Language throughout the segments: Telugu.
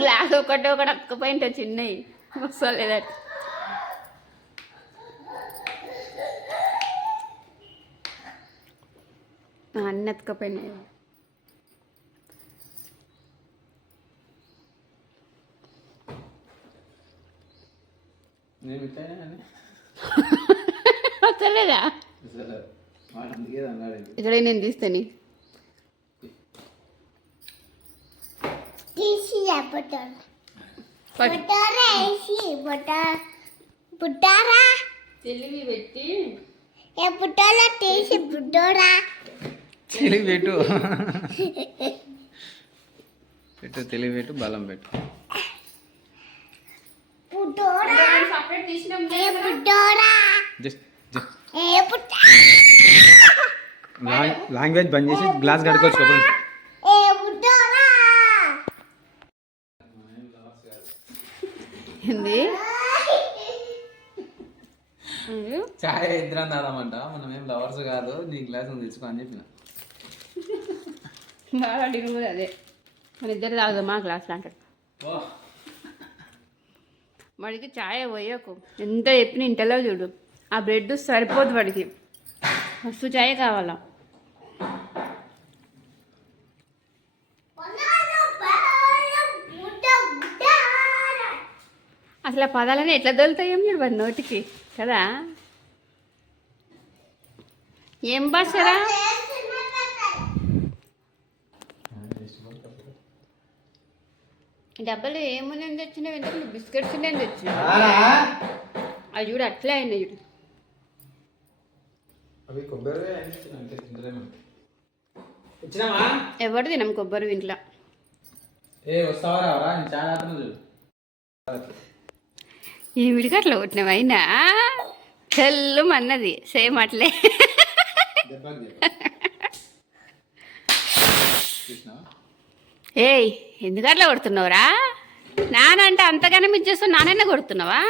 గ్లాస్ ఒకటి అక్కపోయింట చిన్నవి వస్తలేదట. అన్నీ అతకపోయినాయి. వస్తలేదా ఇక్కడ నేను తీస్తాను. తెలివి పెట్టి తెలివి పెట్టు పెట్టు, తెలివి పెట్టు, బలం పెట్టు. లాంగ్వేజ్ బంద్ చేసి గ్లాస్ కడుకోవచ్చు. ఏంది చాయ్ ఇద్దరం తాదామంట, మనం ఏం లవర్స్ కాదు, నీ గ్లాస్ నువ్వు తెచ్చుకో అని చెప్పిన. బాగా అడిగిన కూడా అదే, మన ఇద్దరు తాగుదామా గ్లాస్ లాంటి. వాడికి ఛాయ్ పోయకు, ఎంత చెప్పిన ఇంటలో చూడు, ఆ బ్రెడ్ సరిపోదు వాడికి, మస్తు ఛాయ్ కావాలా. అసలు ఆ పదాలని ఎట్లా దొరుకుతాయేమో చూడు వాడి నోటికి కదా. ఏం భాషరా డబ్బులు ఏముంది తెచ్చినావు, ఎందుకు బిస్కెట్స్ నేను తెచ్చినా అది చూడు అట్లే అయినా చూడు. ఎవరు తినం కొబ్బరి ఇంట్లో. ఈ విడిగా అట్లా కొట్టినావు అయినా తెల్లు అన్నది సేమ్ అట్లే. ఏయ్ ఎందుకు అట్లా కొడుతున్నావురా? నానంటే అంతగానే ఇచ్చేస్తావు, నానైనా కొడుతున్నావా?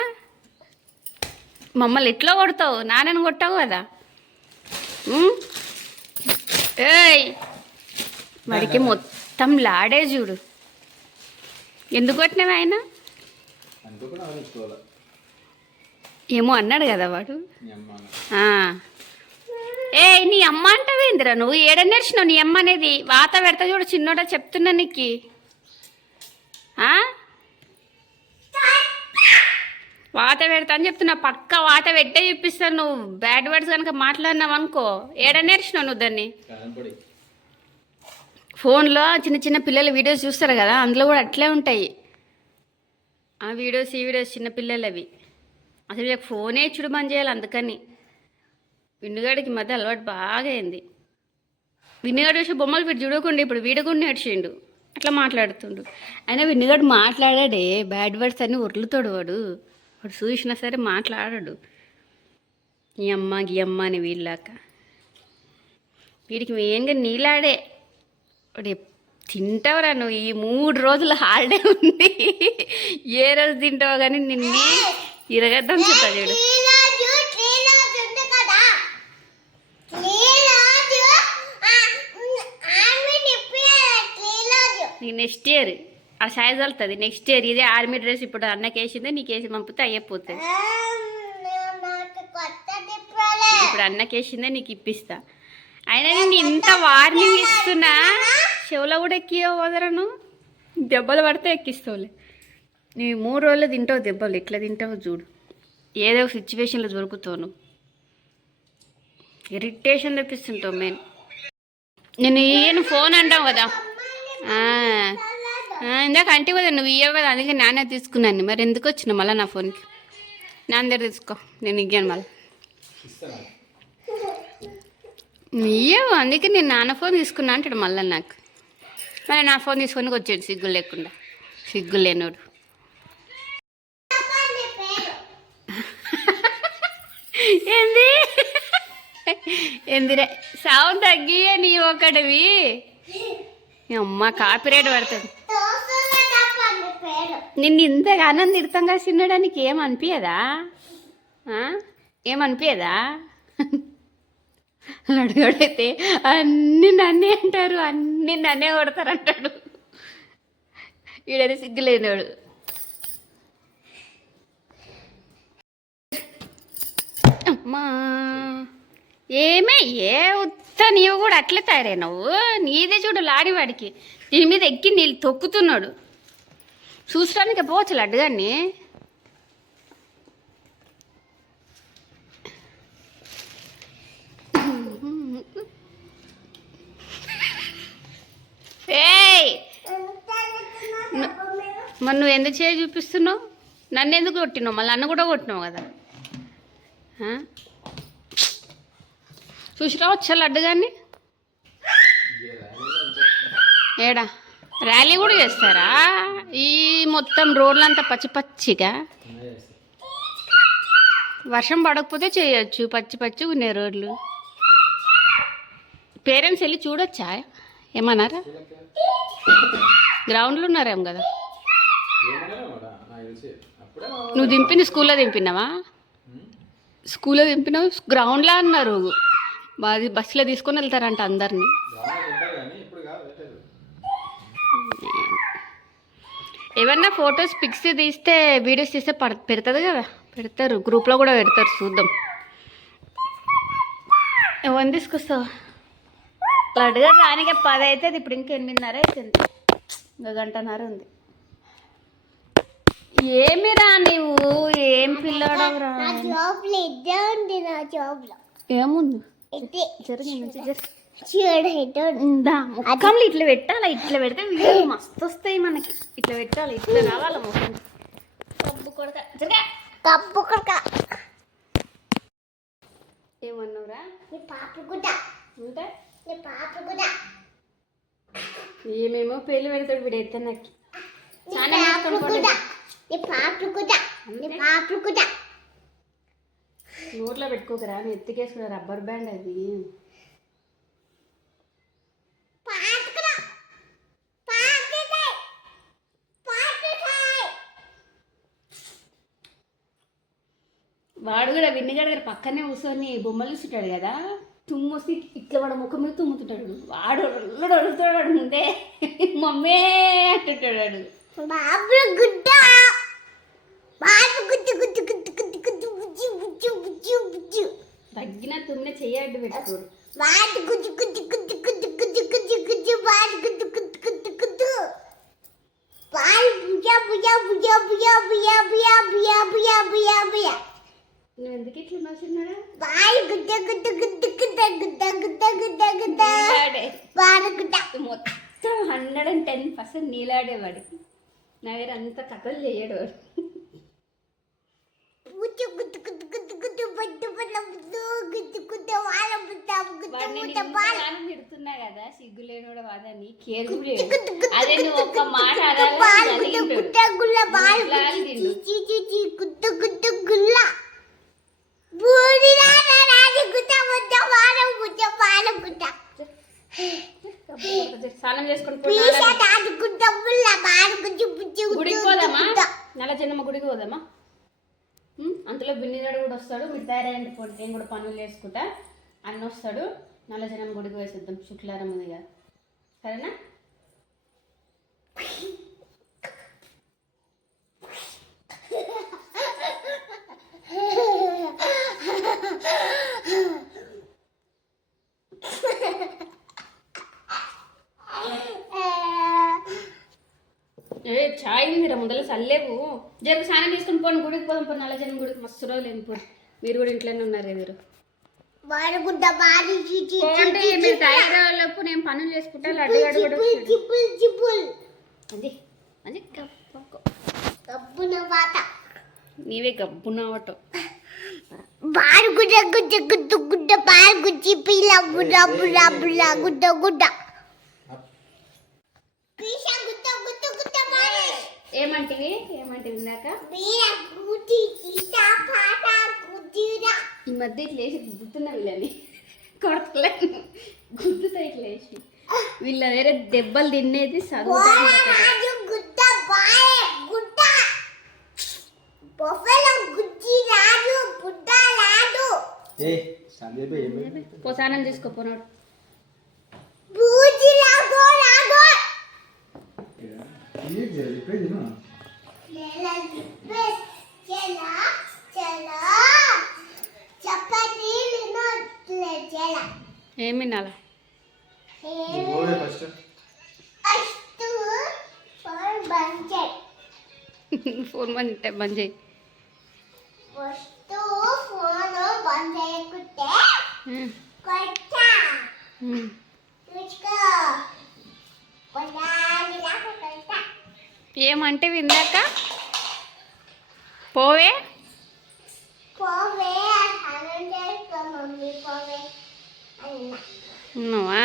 మమ్మల్ని ఎట్లా కొడతావు, నానని కొట్టావు కదా. ఏయ్ వాడికి మొత్తం లాడే చూడు. ఎందుకు కొట్టినావు ఆయన? ఏమో అన్నాడు కదా వాడు. ఏయ్ నీ అమ్మ అంటావేందిరా నువ్వు? ఏడ నేర్చినావు నీ అమ్మ అనేది? వాత పెడతా చూడు చిన్నోడా, చెప్తున్నా నీకు. వాత పెడతా అని చెప్తున్నా, పక్క వాత పెట్టే చూపిస్తాను. నువ్వు బ్యాడ్ వర్డ్స్ కనుక మాట్లాడినావు అనుకో, ఏడ నేర్చినావు నువ్వు దాన్ని? ఫోన్లో చిన్న చిన్న పిల్లల వీడియోస్ చూస్తారు కదా, అందులో కూడా అట్లే ఉంటాయి ఆ వీడియోస్. ఈ వీడియోస్ చిన్న పిల్లలు అవి. అసలు వీళ్ళకి ఫోనే చూడు బంద్ చేయాలి. అందుకని విన్నుగాడికి మధ్య అలవాటు బాగా అయింది. విన్నుగాడు చూసి బొమ్మలు వీడు చూడకుండా ఇప్పుడు వీడకుండా నేర్చిండు, అట్లా మాట్లాడుతుండు. అయినా విన్నుగాడు మాట్లాడాడే, బ్యాడ్ వర్డ్స్ అన్నీ ఉరులుతాడు వాడు. వాడు చూసినా సరే మాట్లాడాడు. ఈ అమ్మ గీ అమ్మ అని వీళ్ళాక. వీడికి మెయిన్గా నీలాడే. వాడు తింటావురా నువ్వు, ఈ 3 రోజులు హాలిడే ఉంది, ఏ రోజు తింటావు కానీ నిన్నే ఇరగద్దాం చెప్తా చూడు. నీకు నెక్స్ట్ ఇయర్ ఆ సైజ్ వెళ్తుంది. నెక్స్ట్ ఇయర్ ఇదే ఆర్మీ డ్రెస్ ఇప్పుడు అన్నకి వేసిందే నీకు వేసి పంపితే అయ్యిపోతుంది. ఇప్పుడు అన్నకి వేసిందే నీకు ఇప్పిస్తా. అయినా నేను ఇంత వార్నింగ్ ఇస్తున్నా, చెవులో కూడా ఎక్కియో వదరను, దెబ్బలు పడితే ఎక్కిస్తావులే. నువ్వు 3 రోజులు తింటావు దెబ్బలు, ఎట్లా తింటావు చూడు. ఏదో ఒక సిచ్యువేషన్లో దొరుకుతావు నువ్వు, ఇరిటేషన్ తెప్పిస్తుంటావు మెయిన్. నేను ఈయన ఫోన్ అంటావు కదా, ఇందాక అంటే కదా నువ్వు ఇయ్యవు కదా, అందుకే నానే తీసుకున్నాను. మరి ఎందుకు వచ్చిన మళ్ళీ నా ఫోన్కి? నాన్న దగ్గర తీసుకో, నేను ఇయ్యాను మళ్ళీ. ఇయ్యవు, అందుకే నేను నాన్న ఫోన్ తీసుకున్నా అంటాడు మళ్ళీ నాకు. మళ్ళీ నా ఫోన్ తీసుకొని వచ్చాడు సిగ్గులు లేకుండా, సిగ్గులు లేనోడు. ఏంది ఏందిరే సౌండ్ తగ్గియే నీ ఒకటివి. అమ్మ కాపీరైట్ పడుతుంది. నిన్ను ఇంతగా ఆనంద తిడతాంగా చిన్నడానికి ఏమనిపించదా? ఏమనిపించదా? అడుగడైతే అన్నీ నన్నే అంటారు, అన్నీ నన్నే కొడతారు అంటాడు. ఈడైతే సిగ్గులేనాడు. అమ్మా ఏమే ఏ ఉత్త నీవు కూడా అట్లే తయారైనావు. నీదే చూడు లాడివాడికి దీని మీద ఎక్కి నీళ్ళు తొక్కుతున్నాడు. చూసడానికి పోవచ్చు లడ్డుగాన్ని. ఏయ్ మరి నువ్వు ఎందుకు చేయి చూపిస్తున్నావు? నన్ను ఎందుకు కొట్టినావు? మళ్ళీ నన్ను కూడా కొట్టినావు కదా. చూసిరా వచ్చా లడ్డుగాన్ని. ఏడా ర్యాలీ కూడా చేస్తారా? ఈ మొత్తం రోడ్లంతా పచ్చి పచ్చిగా. వర్షం పడకపోతే చేయొచ్చు, పచ్చి పచ్చి ఉన్నాయి రోడ్లు. పేరెంట్స్ వెళ్ళి చూడొచ్చా? ఏమన్నారా? గ్రౌండ్లో ఉన్నారేం కదా. నువ్వు దింపింది స్కూల్లో దింపినావా? స్కూల్లో దింపినావు, గ్రౌండ్లో అన్నారు. బస్సులో తీసుకొని వెళ్తారంట అందరినీ. ఏమన్నా ఫొటోస్ పిక్స్ తీస్తే వీడియోస్ తీస్తే పెడుతుంది కదా. పెడతారు, గ్రూప్లో కూడా పెడతారు, చూద్దాం. ఎవరిని తీసుకొస్తావు? లడ్డుగా రానికే 10 అవుతుంది, ఇప్పుడు ఇంకా 8:30 అవుతుంది. ఇంకా 1:30 ఉంది. ఏమిరా నీవు? ఏం పిల్లాడవురా? ఏముంది ముఖంలో ఇట్లా పెట్టాలా? ఇట్లా పెడితే వీడియో మస్తు వస్తాయి మనకి. ఇట్లా పెట్టాలి, ఇట్లా రావాలా ముఖం. కప్పు కొడక ఏమన్నావురా? ఏమేమో పేర్లు పెడతాడు వీడు. అయితే నాకు నోట్లో పెట్టుకోకరా, ఎత్తికేసుకున్నా. రబ్బర్ బ్యాండ్ అది. వాడు కూడా విన్నగాడు దగ్గర పక్కనే కూర్చొని బొమ్మలు చూస్తుంటాడు కదా. తుమ్ము వస్తే ఇట్లా వాడు ముఖం మీద తుమ్ముతుంటాడు. వాడు అడుగుతాడు ముందే మమ్మీ అంటుంటాడు. తగ్గిన తుమ్మిన చెయ్యి అడ్డు పెట్టుకోరు. నువ్వు ఎందుకు ఇట్లా నచ్చున్నాడా? 110% నీలాడేవాడికి. నా దగ్గర అంత కథలు చేయడు వాడు. పెడుతున్నా కదా సిగ్గులేనోడు వాదని కేర్ లేదు. అదే నువ్వు ఒక్క మాట స్నానం చేసుకుని గుడికి పోదామా? నల్ల జన్మ గుడికి పోదామా? అంతలో బిన్నిగాడు కూడా వస్తాడు. మీరు తయారైంది పోటీ, నేను కూడా పనులు చేసుకుంటా. అన్న వస్తాడు. నల్ల జనం గుడికి వేసేద్దాం శుక్లారం ఉందిగా. సరేనా? చాయ్ ఉందిరా ముందర చల్లేవు. జరుగు స్నానం తీసుకుని పోను, గుడికి పోదాం. పో నల్ల జనం గుడికి. మస్తు రోజులు వెళ్ళిపోయి. మీరు కూడా ఇంట్లోనే ఉన్నారు మీరు. మీరు తయారయ్యేలోపు నేను పనులు చేసుకుంటా. లడ్డుగాడు కూడా నీవే గబ్బునవటం. ఏమంటివి ఇందాక? ఈ మధ్య ఇట్లా వేసి గుద్దుతున్నా వీళ్ళని. కొడతలేను, గుద్దుతా ఇట్లా వేసి. వీళ్ళ వేరే దెబ్బలు తినేది పోసానం తీసుకోపోనాడు. ఏం వినాలా ఫోన్ బంద్ చేయి ఏమంటే విందాక పోవే ఉన్నావా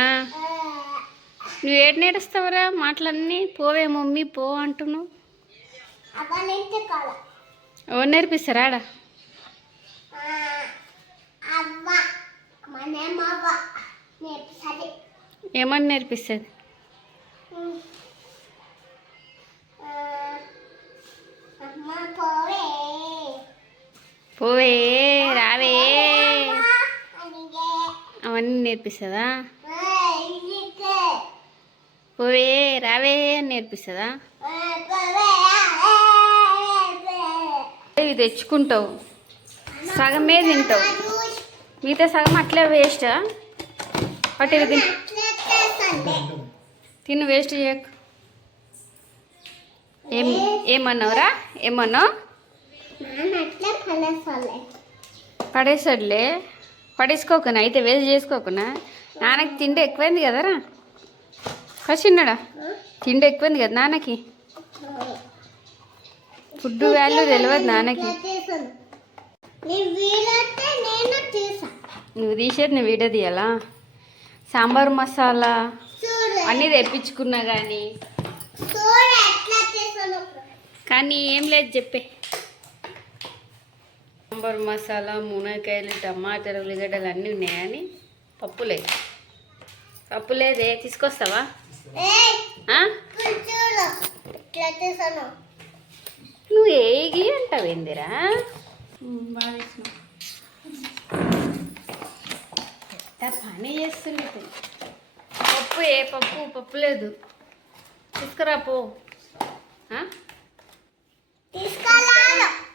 నువ్వు ఏడు నేడుస్తావురా మాటలన్నీ పోవే మమ్మీ పో అంటున్నావు ఎవరు నేర్పిస్తారా ఆడ ఏమని నేర్పిస్తుంది పోవే రావే అవన్నీ నేర్పిస్తుందా పోవే రావే అని నేర్పిస్తుందా ఇవి తెచ్చుకుంటావు సగమే తింటావు మిగతా సగం అట్లే వేస్టా పట్టి ఇవి తిను వేస్ట్ చేయకు ఏమన్నావురా ఏమన్నావు పడేసాడులే పడేసుకోకునా అయితే వేస్ట్ చేసుకోకునా నాన్నకి తిండి ఎక్కువైంది కదరా కసిన్నాడా తిండి ఎక్కువైంది కదా నాన్నకి ఫుడ్ వాల్యూ తెలియదు నాన్నకి నువ్వు తీసేది నువ్వు వీడియో తీయాలా సాంబార్ మసాలా అన్నీ తెప్పించుకున్నా కానీ ఏం లేదు చెప్పే సాంబార్ మసాలా మునక్కాయలు టమాటాలు ఉల్లిగడ్డలు అన్నీ ఉన్నాయి కానీ పప్పు లేదే తీసుకొస్తావా నువ్వు ఏగి అంటావు ఏందిరా పని చేస్తున్నట్టు పప్పు లేదు తీసుకురా పో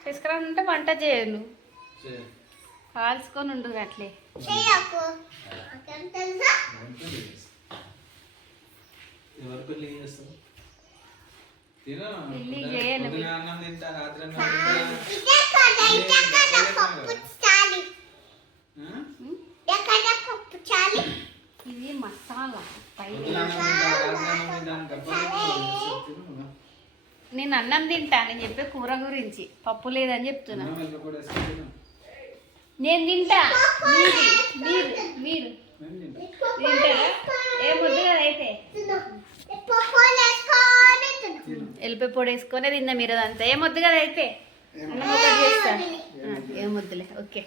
తీసుకురానంటే వంట చేయను కాల్చుకొని ఉండు అట్లే పెళ్ళి చేయను ఇది మసాలా నేను అన్నం తింటా నేను చెప్పే కూర గురించి పప్పు లేదని చెప్తున్నా నేను తింటా మీరు తింటారా ఏ ముద్దు కదా అయితే ఎల్లిపాయ పొడి వేసుకొని తిందా మీరు అదంతా ఏ ముద్దు కదా అయితే అన్నం ఒకటి చేస్తా ఏ ముద్దులే ఓకే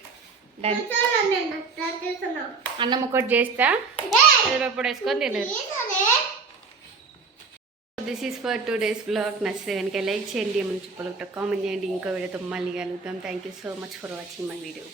డన్ అన్నం ఒకటి చేస్తా ఎల్లిపాయ పొడి వేసుకొని తినరు this is for 2 days vlog నచ్చితే కనుక లైక్ చేయండి ఏమైనా చెప్పాలంటే కామెంట్ చేయండి ఇంకో వీడియోతో మళ్ళీ కలుగుతాం thank you so much for watching my video